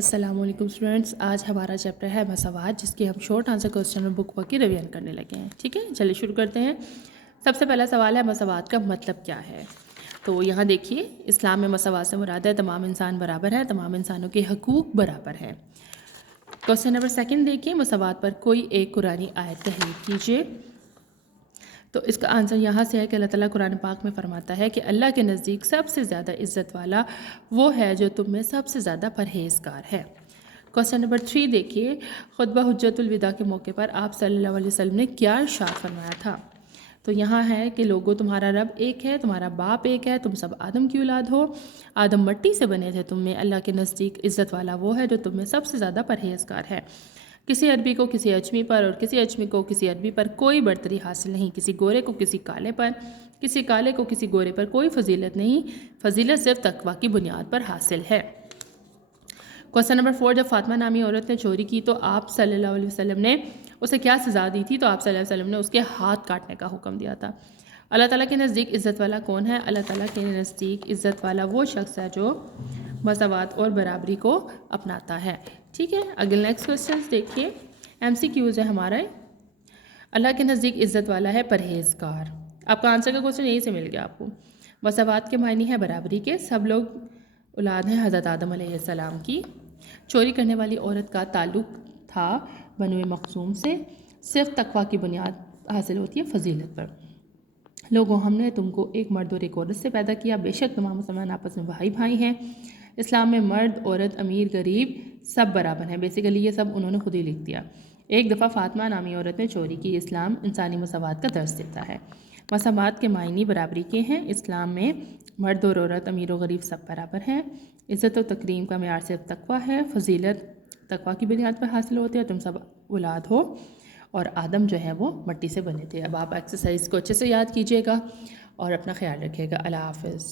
السلام علیکم اسٹوڈنٹس، آج ہمارا چیپٹر ہے مساوات، جس کی ہم شارٹ آنسر کوسچن اور بک ورک کی ریویژن کرنے لگے ہیں. ٹھیک ہے، چلیے شروع کرتے ہیں. سب سے پہلا سوال ہے مساوات کا مطلب کیا ہے. تو یہاں دیکھیے، اسلام میں مساوات سے مراد ہے تمام انسان برابر ہے، تمام انسانوں کے حقوق برابر ہیں. کوسچن نمبر 2 دیکھیے، مساوات پر کوئی ایک قرآنی آیت تحریر کیجیے. تو اس کا آنسر یہاں سے ہے کہ اللہ تعالیٰ قرآن پاک میں فرماتا ہے کہ اللہ کے نزدیک سب سے زیادہ عزت والا وہ ہے جو تم میں سب سے زیادہ پرہیزگار ہے. کوسچن نمبر 3 دیکھیے، خطبہ حجت الوداع کے موقع پر آپ صلی اللہ علیہ وسلم نے کیا ارشاد فرمایا تھا. تو یہاں ہے کہ لوگوں، تمہارا رب ایک ہے، تمہارا باپ ایک ہے، تم سب آدم کی اولاد ہو، آدم مٹی سے بنے تھے، تم میں اللہ کے نزدیک عزت والا وہ ہے جو تم میں سب سے زیادہ پرہیزگار ہے. کسی عربی کو کسی اجمی پر اور کسی اجمی کو کسی عربی پر کوئی برتری حاصل نہیں. کسی گورے کو کسی کالے پر، کسی کالے کو کسی گورے پر کوئی فضیلت نہیں. فضیلت صرف تقوی کی بنیاد پر حاصل ہے. کوسچن نمبر 4، جب فاطمہ نامی عورت نے چوری کی تو آپ صلی اللہ علیہ وسلم نے اسے کیا سزا دی تھی. تو آپ صلی اللہ علیہ وسلم نے اس کے ہاتھ کاٹنے کا حکم دیا تھا. اللہ تعالیٰ کے نزدیک عزت والا کون ہے؟ اللہ تعالیٰ کے نزدیک عزت والا وہ شخص ہے جو مساوات اور برابری کو اپناتا ہے. ٹھیک ہے، اگلا نیکسٹ کوسچن دیکھیے، MCQs ہے ہمارا. اللہ کے نزدیک عزت والا ہے پرہیزگار. آپ کا آنسر کا کوسچن یہی سے مل گیا آپ کو. مساوات کے معنی ہے برابری کے. سب لوگ اولاد ہیں حضرت آدم علیہ السلام کی. چوری کرنے والی عورت کا تعلق تھا بنو مخزوم سے. صرف تقوی کی بنیاد حاصل ہوتی ہے فضیلت پر. لوگوں، ہم نے تم کو ایک مرد اور ایک عورت سے پیدا کیا. بے شک تمام مسلمان آپس میں بھائی بھائی ہیں. اسلام میں مرد، عورت، امیر، غریب سب برابر ہیں. بیسیکلی یہ سب انہوں نے خود ہی لکھ دیا. ایک دفعہ فاطمہ نامی عورت نے چوری کی. اسلام انسانی مساوات کا درس دیتا ہے. مساوات کے معنی برابری کے ہیں. اسلام میں مرد اور عورت، امیر و غریب سب برابر ہیں. عزت و تکریم کا معیار صرف تقوی ہے. فضیلت تقوی کی بنیاد پر حاصل ہوتے ہیں. تم سب اولاد ہو اور آدم جو ہے وہ مٹی سے بنے تھے. اب آپ ایکسرسائز کو اچھے سے یاد کیجیے گا اور اپنا خیال رکھیے گا. اللہ حافظ.